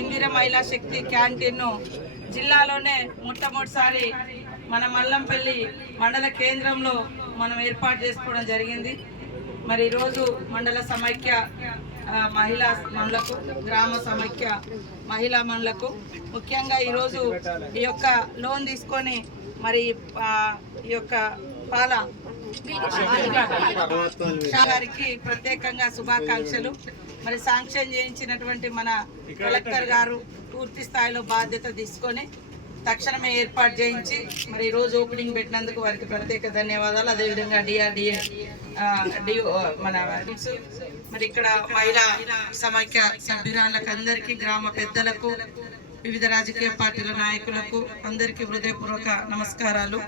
ఇందిర మహిళా శక్తి క్యాంటీన్ను జిల్లాలోనే మొట్టమొదటిసారి మన మల్లంపల్లి మండల కేంద్రంలో మనం ఏర్పాటు చేసుకోవడం జరిగింది. మరి ఈరోజు మండల సమైక్య మహిళా మనులకు గ్రామ సమైక్య మహిళా మనులకు ముఖ్యంగా ఈరోజు ఈ యొక్క లోన్ తీసుకొని మరి ఈ యొక్క పాల గారికి ప్రత్యేకంగా శుభాకాంక్షలు. మరి శాంక్షన్ చేయించినటువంటి మన కలెక్టర్ గారు పూర్తి స్థాయిలో బాధ్యత తీసుకొని తక్షణమే ఏర్పాటు చేయించి మరి ఈరోజు ఓపెనింగ్ పెట్టినందుకు వారికి ప్రత్యేక ధన్యవాదాలు. అదేవిధంగా డిఆర్డిఏ మన మరి ఇక్కడ మహిళా సమైక్య సభ్యురాళ్ళకు అందరికీ గ్రామ పెద్దలకు వివిధ రాజకీయ పార్టీల నాయకులకు అందరికీ హృదయపూర్వక నమస్కారాలు.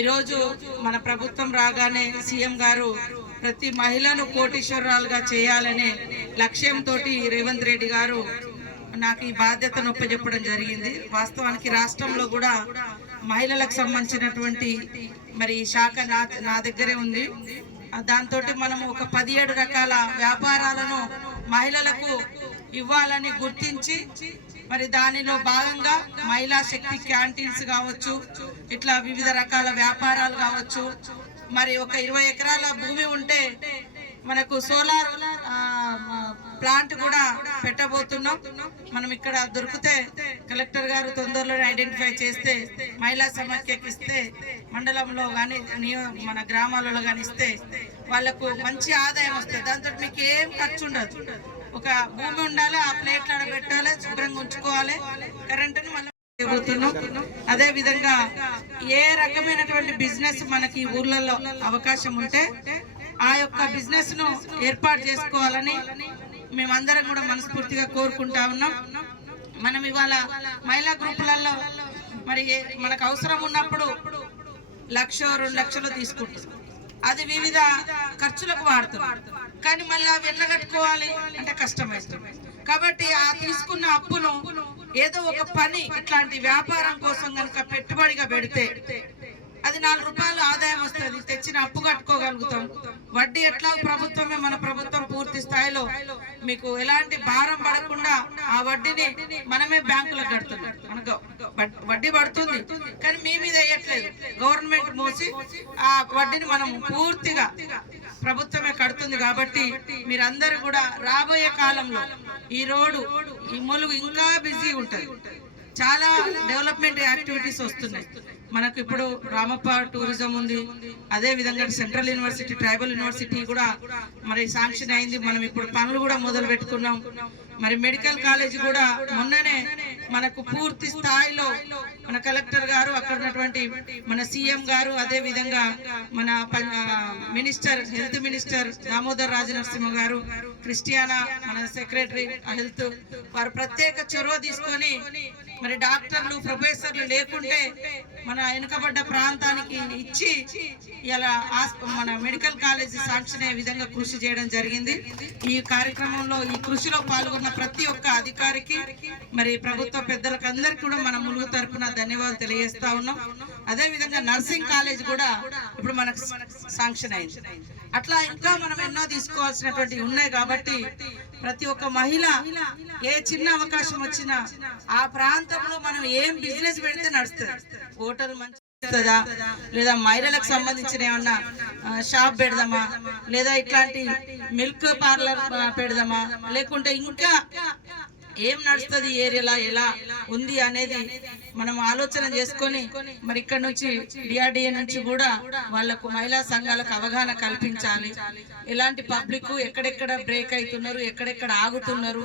ఈరోజు మన ప్రభుత్వం రాగానే సీఎం గారు ప్రతి మహిళను కోటీశ్వరరాలుగా చేయాలనే లక్ష్యంతో రేవంత్ రెడ్డి గారు నాకు ఈ బాధ్యతను ఒప్పజెప్పడం జరిగింది. వాస్తవానికి రాష్ట్రంలో కూడా మహిళలకు సంబంధించినటువంటి మరి ఈ శాఖ నా నా దగ్గరే ఉంది. దాంతో మనము ఒక పదిహేడు రకాల వ్యాపారాలను మహిళలకు ఇవ్వాలని గుర్తించి మరి దానిలో భాగంగా మహిళా శక్తి క్యాంటీన్స్ కావచ్చు ఇట్లా వివిధ రకాల వ్యాపారాలు కావచ్చు. మరి ఒక ఇరవై ఎకరాల భూమి ఉంటే మనకు సోలార్ ప్లాంట్ కూడా పెట్టబోతున్నాం. మనం ఇక్కడ దొరికితే కలెక్టర్ గారు తొందరలోనే ఐడెంటిఫై చేస్తే మహిళా సమాఖ్యకి ఇస్తే మండలంలో కానీ మన గ్రామాలలో కానీ ఇస్తే వాళ్ళకు మంచి ఆదాయం వస్తుంది. దాంతో మీకు ఏం ఖర్చు ఉండదు. ఒక భూమి ఉండాలి ఆ ప్లేట్లు ఆడ పెట్టాలి శుభ్రంగా ఉంచుకోవాలి కరెంటును మళ్ళీ అదే విధంగా ఏ రకమైనటువంటి బిజినెస్ మనకి ఊర్లలో అవకాశం ఉంటే ఆ యొక్క బిజినెస్ను ఏర్పాటు చేసుకోవాలని మేమందరం కూడా మనస్ఫూర్తిగా కోరుకుంటా ఉన్నాం. మనం ఇవాళ మహిళా గ్రూపులలో మరి మనకు అవసరం ఉన్నప్పుడు లక్ష రెండు లక్షలు తీసుకుంటాం. అది వివిధ ఖర్చులకు వాడుతున్నాం కానీ మళ్ళీ అవి ఎట్లా కట్టుకోవాలి అంటే కష్టమవుతుంది కాబట్టి ఆ తీసుకున్న అప్పును ఏదో ఒక పని ఇట్లాంటి వ్యాపారం కోసం కనుక పెట్టుబడిగా పెడితే అది నాలుగు రూపాయలు ఆదాయం వస్తుంది. తెచ్చిన అప్పు కట్టుకోగలుగుతాం. వడ్డీ ఎట్లా ప్రభుత్వమే మన ప్రభుత్వం పూర్తి స్థాయిలో మీకు ఎలాంటి భారం పడకుండా ఆ వడ్డీని మనమే బ్యాంకులకు కడుతున్నాం. మనకు వడ్డీ పడుతుంది. కానీ మీ మీద వేయట్లేదు. గవర్నమెంట్ మోసి ఆ వడ్డీని మనం పూర్తిగా ప్రభుత్వమే కడుతుంది కాబట్టి మీరందరూ కూడా రాబోయే కాలంలో ఈ రోడ్డు ఈ మొలుగు ఇంకా బిజీ ఉంటుంది. చాలా డెవలప్మెంట్ యాక్టివిటీస్ వస్తున్నాయి. మనకు ఇప్పుడు రామప్ప టూరిజం ఉంది. అదే విధంగా సెంట్రల్ యూనివర్సిటీ ట్రైబల్ యూనివర్సిటీ కూడా మరి శాంక్షన్ అయింది. మనం ఇప్పుడు పనులు కూడా మొదలు పెట్టుకున్నాం. మరి మెడికల్ కాలేజ్ కూడా మొన్ననే మనకు పూర్తి స్థాయిలో మన కలెక్టర్ గారు అక్కడ ఉన్నటువంటి మన సీఎం గారు అదే విధంగా మన minister health minister Damodar Rajanarasimha గారు క్రిస్టియానా మన సెక్రటరీ హెల్త్ వారు ప్రత్యేక చొరవ తీసుకొని మరి డాక్టర్లు ప్రొఫెసర్లు లేకుంటే మన వెనుకబడ్డ ప్రాంతానికి ఇచ్చి ఇలా మన మెడికల్ కాలేజీ శాంక్షన్ అయ్యే విధంగా కృషి చేయడం జరిగింది. ఈ కార్యక్రమంలో ఈ కృషిలో పాల్గొన్న ప్రతి ఒక్క అధికారికి మరి ప్రభుత్వ పెద్దలకు అందరికీ కూడా మన ములుగు తరపున ధన్యవాదాలు తెలియజేస్తా ఉన్నాం. అదే విధంగా నర్సింగ్ కాలేజ్ కూడా ఇప్పుడు మనకు శాంక్షన్ అయింది. అట్లా ఇంకా మనం ఎన్నో తీసుకోవాల్సినటువంటి ఉన్నాయి కాబట్టి ప్రతి ఒక్క మహిళ ఏ చిన్న అవకాశం వచ్చినా ఆ ప్రాంతంలో మనం ఏం బిజినెస్ పెడితే నడుస్తుంది. హోటల్ మంచి లేదా మహిళలకు సంబంధించిన ఏమన్నా షాప్ పెడదామా? లేదా ఇట్లాంటి మిల్క్ పార్లర్ పెడదామా? లేకుంటే ఇంకా ఏం నడుస్తుంది ఏరియాలో ఎలా ఉంది అనేది మనం ఆలోచన చేసుకొని మరి ఇక్కడ నుంచి డిఆర్డిఏ నుంచి కూడా వాళ్ళకు మహిళా సంఘాలకు అవగాహన కల్పించాలి. ఎలాంటి పబ్లిక్ ఎక్కడెక్కడ బ్రేక్ అవుతున్నారు ఎక్కడెక్కడ ఆగుతున్నారు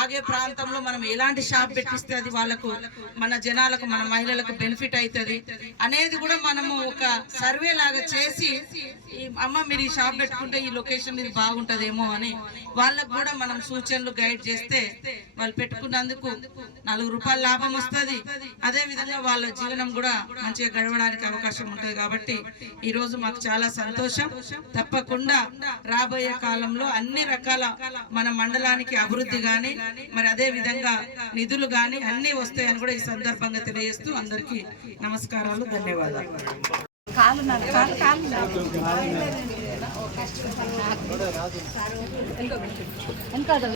ఆగే ప్రాంతంలో మనం ఎలాంటి షాప్ పెట్టిస్తే అది వాళ్ళకు మన జనాలకు మన మహిళలకు బెనిఫిట్ అవుతుంది అనేది కూడా మనము ఒక సర్వే లాగా చేసి అమ్మ మీరు ఈ షాప్ పెట్టుకుంటే ఈ లొకేషన్ ఇది బాగుంటుందేమో అని వాళ్ళకు కూడా మనం సూచనలు గైడ్ చేస్తే వాళ్ళు పెట్టుకున్నందుకు నాలుగు రూపాయల లాభం వస్తుంది. అదే విధంగా వాళ్ళ జీవనం కూడా మంచిగా గడవడానికి అవకాశం ఉంటుంది కాబట్టి ఈ రోజు మాకు చాలా సంతోషం. తప్పకుండా రాబోయే కాలంలో అన్ని రకాల మన మండలానికి అభివృద్ధి గాని మరి అదే విధంగా నిధులు గాని అన్ని వస్తాయని కూడా ఈ సందర్భంగా తెలియజేస్తూ అందరికీ నమస్కారాలు ధన్యవాదాలు. కాలు కాలు కాలు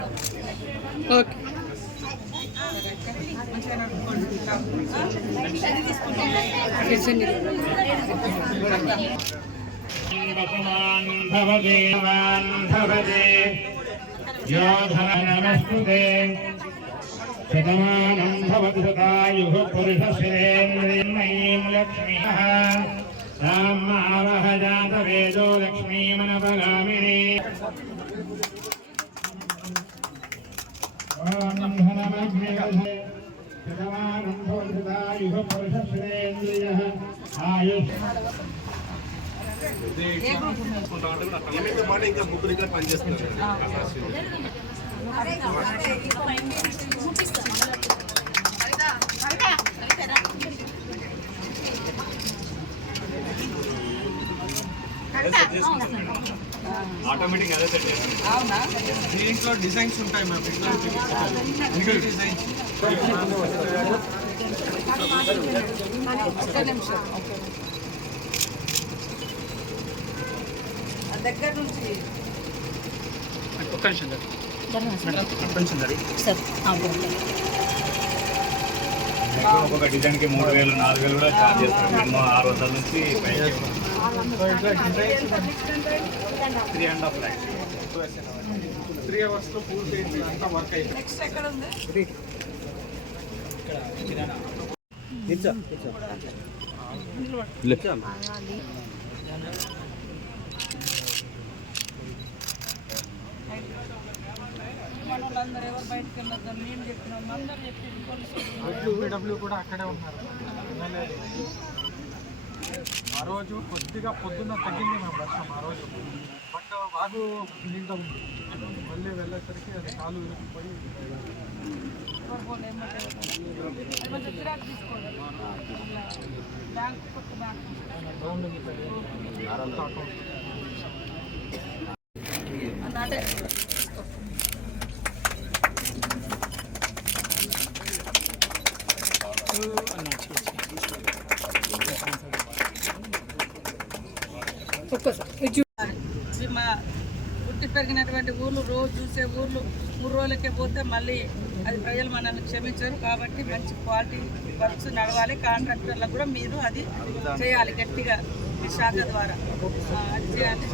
ఓకే. నమస్తే శతమానం భవతి సదాయుః పురుషశిరేంద్రేన్మయీం లక్ష్మీः రామావహ జాతవేదో లక్ష్మీమనపగామినే ఆటోమేటిక్ అదే సెట్ అవునా? దీంట్లో డిజైన్స్ ఉంటాయి మ్యామ్ ఇట్లా డిజైన్స్ ఒక్క నిమిషం ఒక్కొక్క డిజైన్కి మూడు వేలు నాలుగు వేలు కూడా చార్జ్ చేస్తారు మినిమం ఆరు వందల నుంచి three and half lakhs three అవర్స్లో పూర్తి అంతా వర్క్ అయిపోయింది నెక్స్ట్ ఎక్కడ ఉంది ఇక్కడ డబ్ల్యూ కూడా అక్కడే ఉన్నారు. ఆ రోజు కొద్దిగా పొద్దున్న తగ్గింది మా వర్షం ఆ రోజు. బట్ వాగు నీళ్ళ ఉంది. మళ్ళీ వెళ్ళేసరికి అది కాలు విరిగిపోయి ఎవరు కొంచెం తీసుకోండి బ్యాంక్ కొత్త బ్యాంక్ రౌండ్ ఉంది సార్. అకౌంట్. అంటే ఇవి మా చెట్టు పెరిగినటువంటి ఊర్లు రోజు చూసే ఊర్లు మూడు రోజులకే పోతే మళ్ళీ అది ప్రజలు మనల్ని క్షమించరు. కాబట్టి మంచి క్వాలిటీ వర్క్స్ నడవాలి. కాంట్రాక్టర్లకు కూడా మీరు అది చేయాలి గట్టిగా మీ శాఖ ద్వారా. అది చేయాలి.